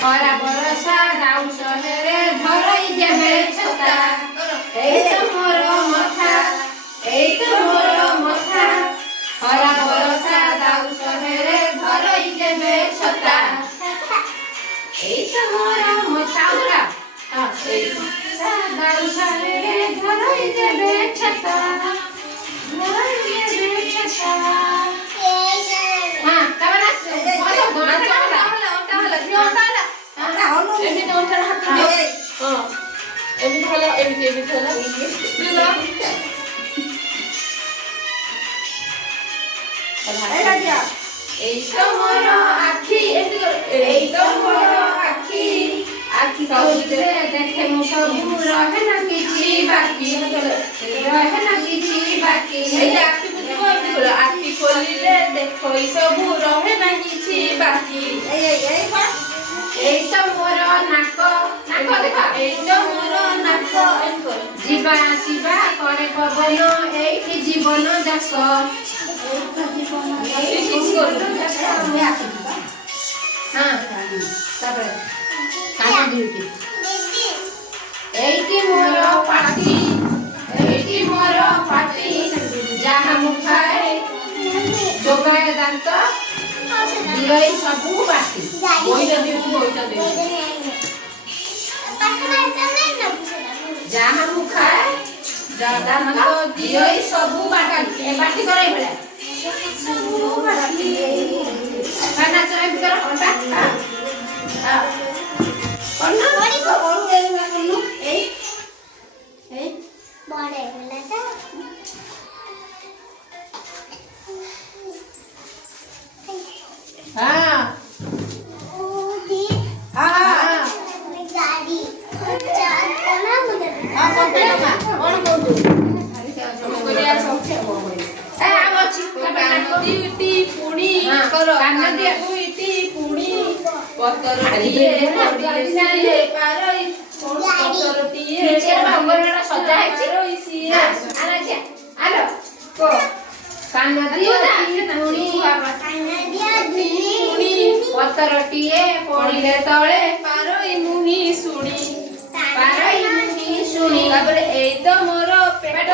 खरा बरसा दाऊ सहरे धरई देबे छता मोर मथा मोर मथा खरा बरसा दाऊ सहरे धरई देबे छता मोर मथा दाऊ सहरे धरई देबे छता देखे सब रहे ना किछि बाकी रहे ना किछि बाकी आखि खोलिले देखो सब रहे ना किछि बाकी मोर नाक देखा मोर नाक जीवा आसीबा करे पवन एठी जीवन जाक एठी मोर पाटी जहाँ मुखाए जोगाए दांत दिलई सबू बाटी जहाँ मुखाए दांत दिलई सबू बाटी बाटी करे बेला खाना चले भीतर हटा करना बड़ी को करनु ए बड़े बेला ता हाँ गाड़ी पतरटीए पड़िले तले पारई मुनि शुणी मोर पेट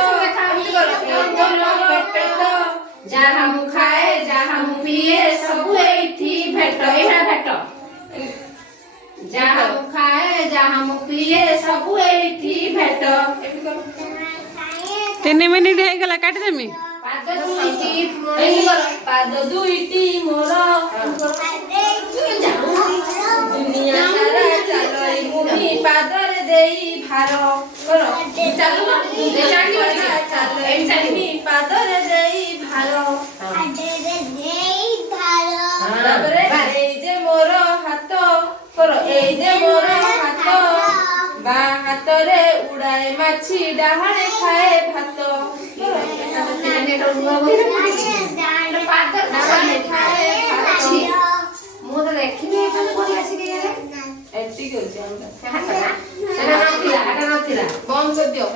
जहाँ मु खाए जहाँ मु पिए सबू एठी भेट जहाँ मु खाए जहाँ मु पिए सबू एठी भेट 3 मिनिट हो गला काट देमी पाद दुईटी मोर दुनिया सारा चलई मुनि पादरे देई भार चालू पादरे देई भार जे मोर हाथ এই যে মোর হাত বা হাতরে উড়ায় মাছি ডাহারে খায় ভাত ମୁଁ ତ ଦେଖିନି ଏଠି ନଥିଲା ବନ୍ଦ କରିଦିଅ।